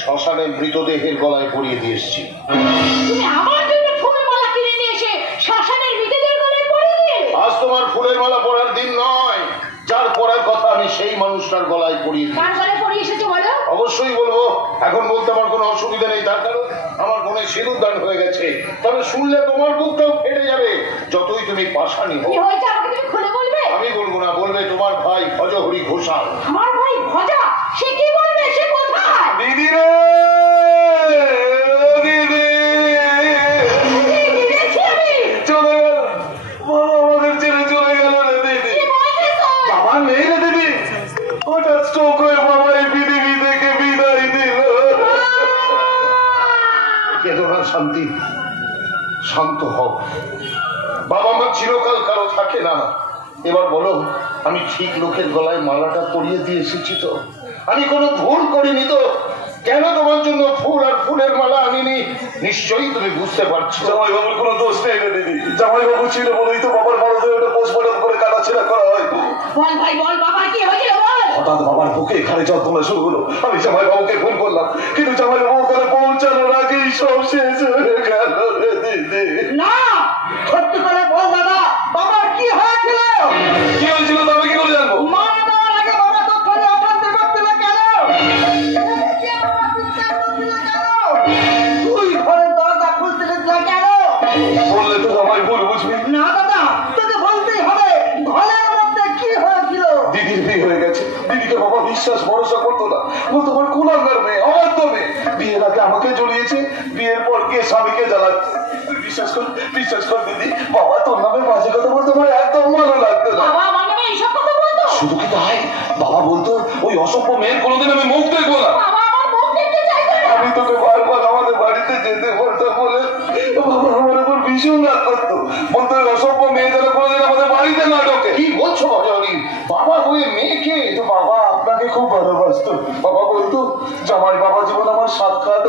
শ্মশানে মৃতদেহের গলায় পরিয়ে দিয়ে এসেছি। তুমি আমার জন্য ফুল মালা কিনে নিয়ে এসে শ্মশানের মৃতদেহের গলায় পরিয়ে দিলে? আজ তোমার ফুলের মালা পরার দিন নয়, যার পরার কথা আমি সেই মানুষটার গলায় পরিয়ে দিই। কার গলায় পরিয়ে এসেছো বলো? অবশ্যই বলবো, এখন বলতে আমার কোনো অসুবিধা নেই, তার কারণ আমার বোনের সিঁদুর দান হয়ে গেছে। তবে শুনলে তোমার বুকটাও ফেটে যাবে, যতই তুমি পাষাণী হও। কি হয়েছে আমাকে তুমি খুলে বলবে? আমি বলবো না, বলবে তোমার ভাই ভজহরি ঘোষাল। আমার ভাই ভজা? সে কি বলবে? সে কোথায়? দিদি রে শান্তি, শান্ত হও। বাবা মা চিরকাল কারো থাকে না। এবার বলো, আমি ঠিক লোকের গলায় মালাটা পরিয়ে দিয়ে এসেছি তো? আমি কোনো ভুল করিনি তো? কেন তোমার জন্য ফুল আর ফুলের মালা আনিনি নিশ্চয়ই তুমি বুঝতে পারছো। জামাই বাবুর কোনো দোষ নেই রে দিদি। জামাই বাবু ছিল বলেই তো বাবার মরদে ওটা পোস্টমর্টম করে কাটাছেড়া করা হয়। বল ভাই বল, বাবা কি হয়েছিল বল। হঠাৎ বাবার বুকে এখানে যন্ত্রণা শুরু হলো। আমি জামাই বাবুকে ফোন করলাম, কিন্তু জামাই বাবু ওখানে পৌঁছানোর আগেই সব শেষ হয়ে গেল রে দিদি। না, সত্যি করে বল দাদা, বাবার কি হয়েছিল? কি হয়েছিল তবে কি করে জানবো? মারা দেওয়ার আগে বাবা তো ফোনে অবস্থা করছিল কেন? তুই ঘরের দরজা খুলছিলিস না কেন? বললে তো জামাই ভুল বুঝবি। না দাদা, তোকে বলতেই হবে, ঘরের মধ্যে কি হয়েছিল। দিদির বিয়ে হয়ে গেছে। দিদিকে বাবা বিশ্বাস ভরসা করতো না, বলতো আমার কুলাঙ্গার মেয়ে, অবাধ্য মেয়ে। বিয়ের আগে আমাকে জ্বলিয়েছে, বিয়ের পর গিয়ে স্বামীকে জ্বালাচ্ছে। বিশ্বাস কর দিদি, বাবা তোর নামে বাজে কথা বলতে আমার একদম ভালো লাগতো না। বাবা আমার নামে এইসব কথা বলতো? শুধু কি তাই, বাবা বলতো ওই অসভ্য মেয়ের কোনোদিন আমি মুখ দেখবো না। বাবা আমার মুখ দেখতে চাইতো না। আমি তোকে বারবার আমাদের বাড়িতে যেতে বলতাম বলে বাবা আমার উপর ভীষণ রাগ করতো। বলতো ওই অসভ্য মেয়ে যেন কোনোদিন আমাদের বাড়িতে না ঢোকে। কি বলছো ভজহরি? বাবা হয়ে মেয়েকে? তো বাবা আপনাকে খুব ভালোবাসতো। বাবা বলতো জামাই বাবা জীবন আমার সাক্ষাৎ